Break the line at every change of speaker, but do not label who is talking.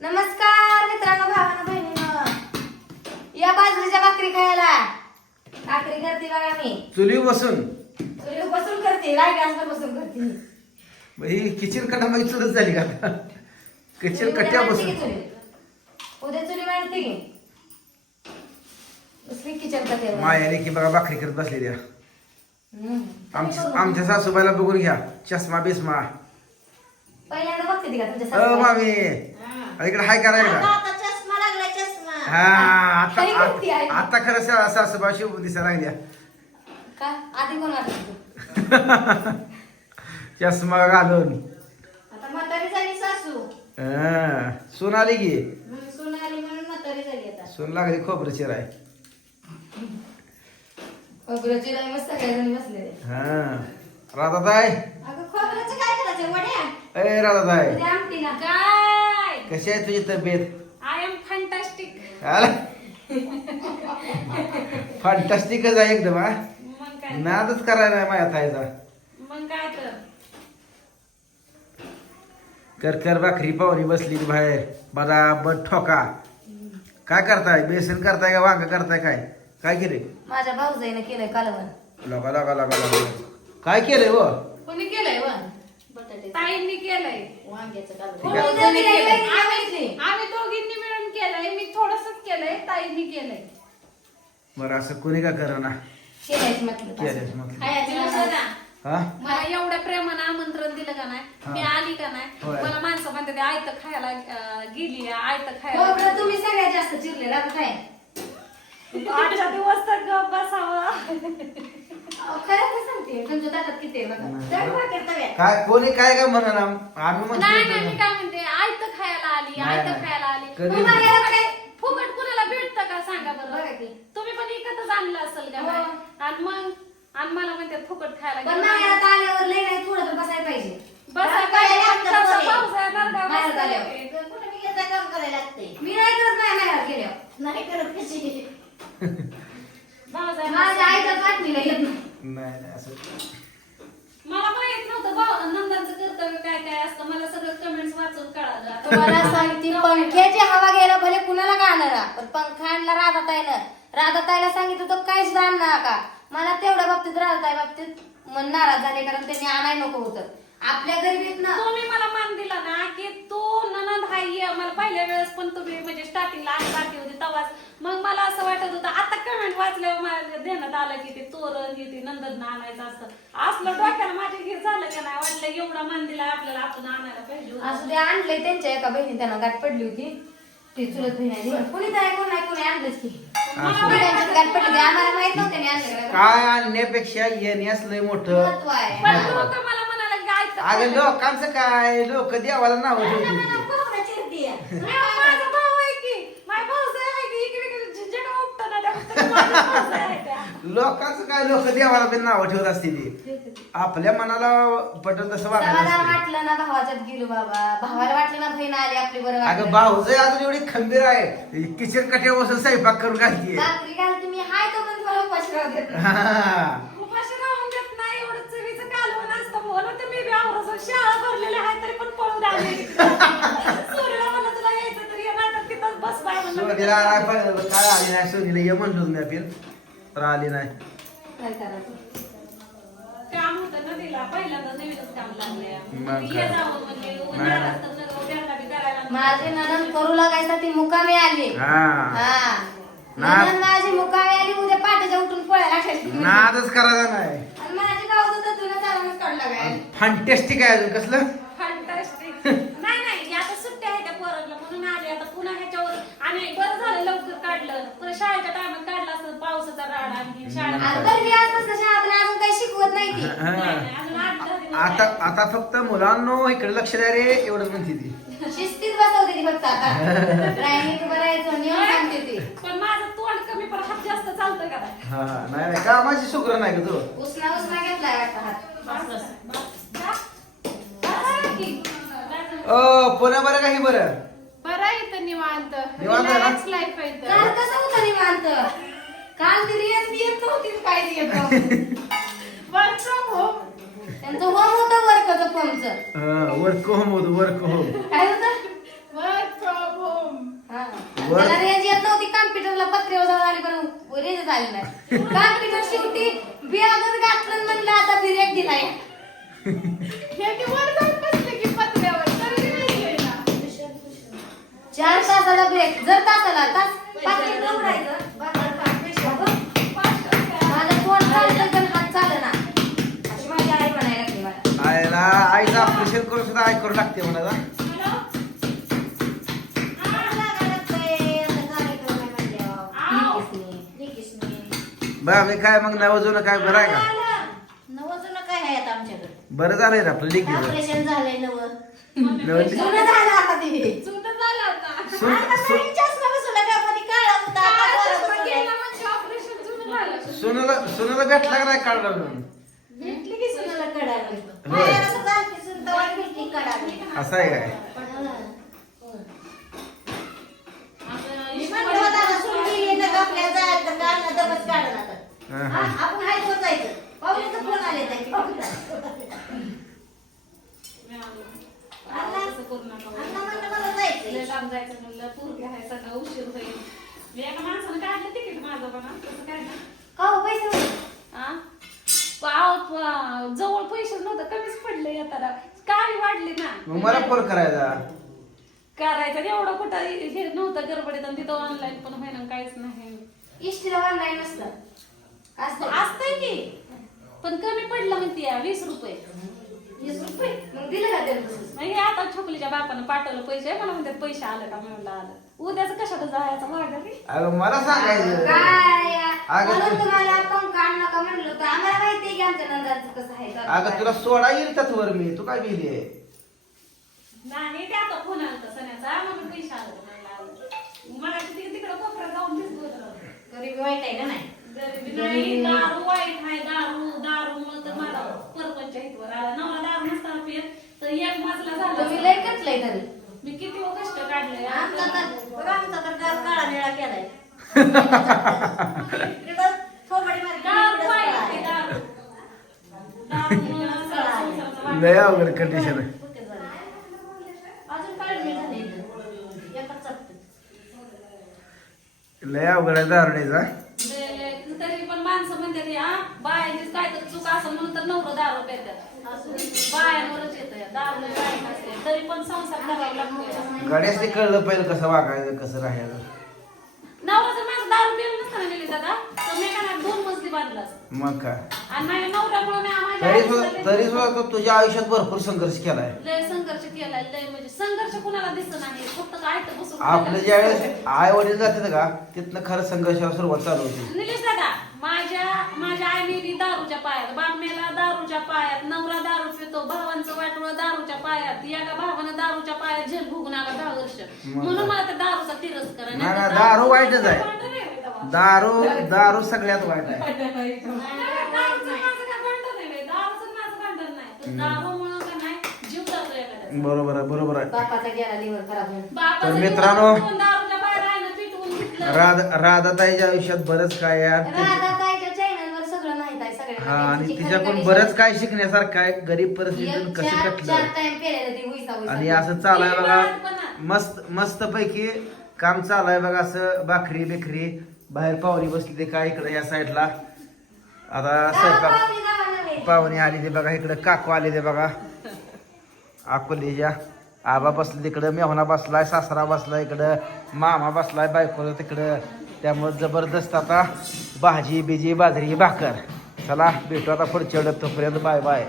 नमस्कार मित्रांनो भावांनो बहिणीनं या बाजरीच्या भाकरी खायला भाकरी करते बघा मी
चुली बसून
चुलीवर बसून करते लाइट बसून करते
ही किचन कटामध्ये चुलच झाली का? किचन कट्ट्या बसून
चुली? उद्या चुली मांडते की दुसरी किचन.
मायाने की बघा भाकरी करत बसली त्या
हम्म.
आमच्या आमच्या सासूबाईला बघून घ्या चष्मा बिस्मा
पहिल्यांदा बघते का तुमच्या?
मामी
हा.
अ, इकडे हाय करायला
आता
का
आता चष्मा लागलाय चष्मा.
हा आता
खरी करती आहे.
आ- आता खरं सा- सासूबाई शिवून दिसायला लागल्या.
का? आधी कोण वाटत
चष्मा घालून.
आता म्हातारी झाली सासू.
हा, सून आली की?
म्हणून सून आली म्हणून म्हातारी झाली आता.
सून लागली खोबरं चिराय.
खोबऱ्याची मस्त बसलेले.
हा. राधाताई.
अगं खोबऱ्याचं काय करायचं? वड्या?
ए राधाताई.
उद्या आमटी ना
काय
कशी आहे तुझी तब्येत?
आय एम फंटास्टिक
आला? फंटास्टिकच आहे एकदम हा?
मग काय?
नादच करायला माझ्या ताईचा.
मग काय तर?
कर कर भाकरी पाहुणी बसली बाहेर. बराबर ठोका. काय करताय? बेसन करताय का वांग करताय काय? काय केले
माझ्या भाऊजाईने केलंय कालवण.
लगा लगा लगा लगा. काय केलंय व
कोणी केलंय व ताईंनी केलंय.
वांग्याचं कालवण
आम्ही
आम्हीच?
आम्ही दोघींनी मिळून केलंय. मी थोडसच केलंय. ताईंनी केलंय.
बरं असं कोणी का
म्हटलं खायचं
हा?
मला एवढ्या प्रेमानं आमंत्रण दिलं का नाही?
हा.
मी आली का नाही?
होय.
मला माणसं म्हणते ते आयत खायला अं, गेली आयत खायला
खोबरं तुम्ही सगळ्यात जास्त चिरले राहत काय?
आठच्या दिवस तर गप बसावं.
तर सांगते तुमच्या ताटात किती आहे बघा
नाही.
जरा भाकर तव्या.
काय कोणी काय काय म्हणा आम्ही
नाही नाही मी
म्हणतो
काय म्हणते आयत खायला आली
नाही,
आयत
नाही.
खायला आली
कधी-
काय
फुकट कुणाला भेटतं का सांगा
बघा
बरं
की.
तुम्ही पण इकतच आणलं असेल का
हो.
आणि मग आणि मला म्हणते फुकट खायला
पण
गेलं.
आल्यावर लई नाही थोडं तर बसायला पाहिजे
बस
काय
काय
करायला
लागतं असं
बरे?
पावसाळ्यात अर्धा
बाहेर
बसता
झाल्यावर.
येते.
कुठे मी गेलं काम करायला लागते
मी नाही करत नाही नाही केल्यावर
नाही करत कशी
पावसाळ्यात
माझ्या
बसता
आईच्या पाठणीला येत नाही
असं.
मला माहीत नव्हतं भाऊ नंदाचं कर्तव्य काय काय असतं. मला सगळं कमेंट्स वाचून कळालं. आता
तुम्हाला सांगते पंख्याची हवा घ्यायला भले कुणाला का आणणार? पण पंखा आणला राधाताईनं. राधाताईला सांगितलं तर काहीच आणणार का मला तेवढ्या बाबतीत राधाताई बाबतीत मन नाराज झाले कारण त्यांनी आणाय नको होतं. आपल्या गरिबीत ना
तुम्ही मला मान दिला ना की तू ननंद हाय ये. मला पहिल्या वेळेस पण तुम्ही म्हणजे स्टार्टिंगला आणि बाकी होती तवाच मग मला असं वाटत होतं आता कमेंट वाचल्यावर मला देण्यात आलं की ते तोरण हे ते नंदन आणायचं असतं असलं डोक्याला माझ्या घे झालं का नाही वाटलं एवढा मान दिला आपल्याला आपण आणायला पाहिजे होतं.
असं ते आणलंय त्यांच्या एका बहिणी त्यांना गाठ पडली होती ती चुलत बहीण. कोणी तरी कोण नाही कोणी आणलंच की
असं
त्यांच्यात गाठ पडली होती. आम्हाला माहीत नव्हतं त्यांनी आणलं का.
काय आणण्यापेक्षा येण्यास लय मोठं
महत्त्व आहे
पण मला
अगं लोकांचं काय? लोक देवाला नाव ठेवतील
माझा भाऊ आहे की. माझा भाऊ आहे की. इकडे झिंजट उपटं ना त्या फक्त माझा भाऊ आहे त्या.
लोकांचं काय? लोक देवाला बी नाव ठेवत असते ती. आपल्या मनाला पटल तसं असते
वाटलं ना भावाच्यात गेलो बाबा. भावाला वाटलं ना बहीण आली आपली
अगं
वाटलं.
भाऊज अजून एवढी खंबीर आहे. किचन कट्या बसून स्वयंपाक करून
घालते मी. हाय तो पण मला उपाशी राहू देत नाही.
हा.
उपाशी राहून देत नाही एवढं चवीचं कालवण असतं म्हणून तर मी बी आवरस शाळा भरलेल्या आहे तरी पण पळून आले. सूर्याला म्हणलं तुला यायचं तर ये नाटक तिथंच बस बाय म्हणलं.
सोनीला नाही पण काय आली नाही सोनीला ये म्हणलो मी आपण तर आली नाही.
काय करायचं?
काम होतं ना तिला. पहिल्यांदा नवीनच काम लागलंय.
मग
ये
काय?
जावं म्हणजे उद्याला बी करायला
माझी ननंद करू लागायसाठी मुकामी आली.
हा.
हा.
ना-
ननंद माझी मुकामी आली? उद्या पाठीच्या उठून पोळ्या लागायची
नादच करायचा नाही
आणि माझी तर तुला चालूनच काढला काय
फंटेस्टिक आहे अजून कसलं?
नाही नाही आता सुट्ट्या आहे त्या पोरांना म्हणून आले. आता पुन्हा ह्याच्यावर आणि बरं झालं लवकर काढलं. पुन्हा शाळेच्या टायमात काढलं असतं पावसाचा राड आणखी
तर मी आजपासून शाळेत अजून काही शिकवत नाही ती.
हा.
नाही, नाही, अजून आठ दहा दिवस
आता. आता फक्त मुलांनो इकडे लक्ष द्या रे एवढंच म्हणते ती.
शिस्तीत बसवते ती फक्त आता. राहिली बरायचं नियम सांगते ती.
पण माझं तोंड कमी पण हात जास्त चालतोय का नाही?
हा नाही नाही कामाची शुक्र नाही का तू?
उसना उसना घेतलाय वाटतं हात.
की.
पुण्या बरं काही बरं?
बरं इथं निवांत.
निवांत
लाईफ आहे.
काल कसं होतं निवांत? काल ती रिअल येत नव्हती काय येत नव्हती
वर्क फ्रॉम होम
त्यांचं होम होतं वर्कचं फॉर्मचं
वर्क होम होत वर्क होम
काय होतं
वर्क फ्रॉम
वर-
त्याला रेंज येत नव्हती कॉम्प्युटरला पत्रेवर जाऊन आली पण रेंज आली नाही. कॉम्प्युटर शेवटी बियागच घातलं म्हणलं आता ब्रेक दिलाय.
हे की वर जाऊन बसले की पत्र्यावर तरी नाही गेला.
चार तासाला ब्रेक जर तासाला तास पाच मिनिटं उडायचं माझं फोन चालतं पण हात चालना. अशी माझी आई म्हणायला लागली मला.
आईला आईचं ऑपरेशन करून सुद्धा करू लागते म्हणा जा. बा मी काय मग नवं जुनं काय बरं आहे का
नवं जुनं काय आहे आता आमच्याकडे
बरं झालंय ना आपलं लेकीचं
ऑपरेशन झालंय नवं
नवं ले-
जुनं झालं आता ते.
सुन- सुन-
म्हणजे.
सुनाला सुनाला भेटला का नाही काढला म्हणून
भेटली की सुनाला.
होय.
बाहेर असं जायची सून तेव्हा भेटली कडाला.
असं आहे काय. हा,
हा,
हा.
हा.
हो?
हा? जवळ पैसे नव्हतं कमीच पडले येताना काय वाढले ना?
मग मला फोन करायचा.
करायचं एवढं कुठं हे नव्हतं गडबडीत आणि तिथं ऑनलाईन पण होईना काहीच नाही.
इष्टीला ऑनलाईन नसतं. असतं
असतंय की. पण कमी पडलं म्हणते या, वीस रुपये.
वीस रुपये? मग दिलं का त्याला तसंच?
मग हे आता छोकलीच्या बापानं पाठवलं पैसे मला म्हणतात पैसे आले का? म्हणलं आलं. उद्याच कशाला जायचं
अगं मला सांगायचं.
काय
अगं
म्हणून
तू-
तुम्हाला पंखा आणू नका म्हणलं होतं? आम्हाला माहिती आहे की आमच्या नंदाचं कसं आहे तर
अगं. तुला सोडा येईल त्याचवर मी. तू काय गेली आहे?
नाही ते आता फोन आला होता सण्याचा. म्हणून पैसे आले आलं मला. तिकडे तिकडं कोपऱ्यात जाऊन तेच बोलत होते.
गरीबी वाईट आहे का नाही?
गरिबी नाही दारू वाईट आहे दारू दारू मुळे तर मला. परपंच हितवर आला. नवरा दारू नसताना पियत. तर एक मजला
तुम्ही
झाला
लय कटलंय तरी
मी किती व कष्ट काढले
आमचा तर बघा आमचा तर गाल काळा निळा केलाय इकडं थोबाडी मारली,
दारू
इकडं
वाईट
काळा
आहे
आहे.
दारू दारूमुळं
लय अवघड कंडिशन आहे. लय अवघड आहे
तरी पण माणसं म्हणते हा बायांचीच काय तर चूक असं म्हणून तर नवरं दारू पेतात बायांवरच येतं दारू लय वाईट असते तरी पण संसार करावा लागतो
कळलं पहिलं कसं वागायचं कसं राहायचं
नवरा जर माझं दारू पिऊन दादा? तर.
मग काय
आणि माझ्या नवऱ्यामुळे मी
तरी
आयुष्यात
सुद्धा
लय-
तरी सुद्धा तू तुझ्या आयुष्यात भरपूर संघर्ष केलाय
लय संघर्ष केलाय लय म्हणजे संघर्ष कुणाला दिसत नाही फक्त काय तर बसून
आपलं आई वडील जाते का तिथनं खरं संघर्षाला सुरुवात चालू होती
निलेश दादा माझ्या माझ्या आईने दारूच्या पायात बापमेला दारूच्या पायात नवरा दारू पितो भावांचं वाटोळं दारूच्या पायात एका भावानं दारूच्या पायात झेल भोगून आला दहा वर्ष म्हणून? मला त्या दारूचा तिरस्कार आहे.
नाही,
नाहीतर
नाही, दारू वाईटच आहे.
होय तेव्हा.
दारू दारू सगळ्यात वाईट आहे बरोबर आहे बरोबर आहे
बापाचा गेला लिव्हर खराब होऊन
बापाचं
तर मित्रांनो. राधा राधाताईच्या आयुष्यात बरंच काय आहे
राधा ताईच्या चॅनलवर सगळं माहीत आहे सगळ्यांना
हा आणि तिच्याकडून बरंच. काय शिकण्यासारखं आहे गरीब परिस्थितीतून कसं
चार
कटलं
टाइम ती
आणि असं चालाय बघा. मस्त मस्त पैकी काम चालाय बघा असं भाकरी बिकरी बाहेर पाहुणी बसली ते काय इकडे या साईडला. आता स्वयंपाक
नव्हे.
पाहुणे आली ते बघा इकडे काकू आले ते बघा. अकोलीच्या आबा बसले तिकडं मेहना बसलाय सासरा बसलाय इकडं मामा बसलाय बायकोला तिकडं. त्यामुळे जबरदस्त आता भाजी बिजी बाजरी भाकर. चला भेटू आता पुढच्या तोपर्यंत बाय बाय.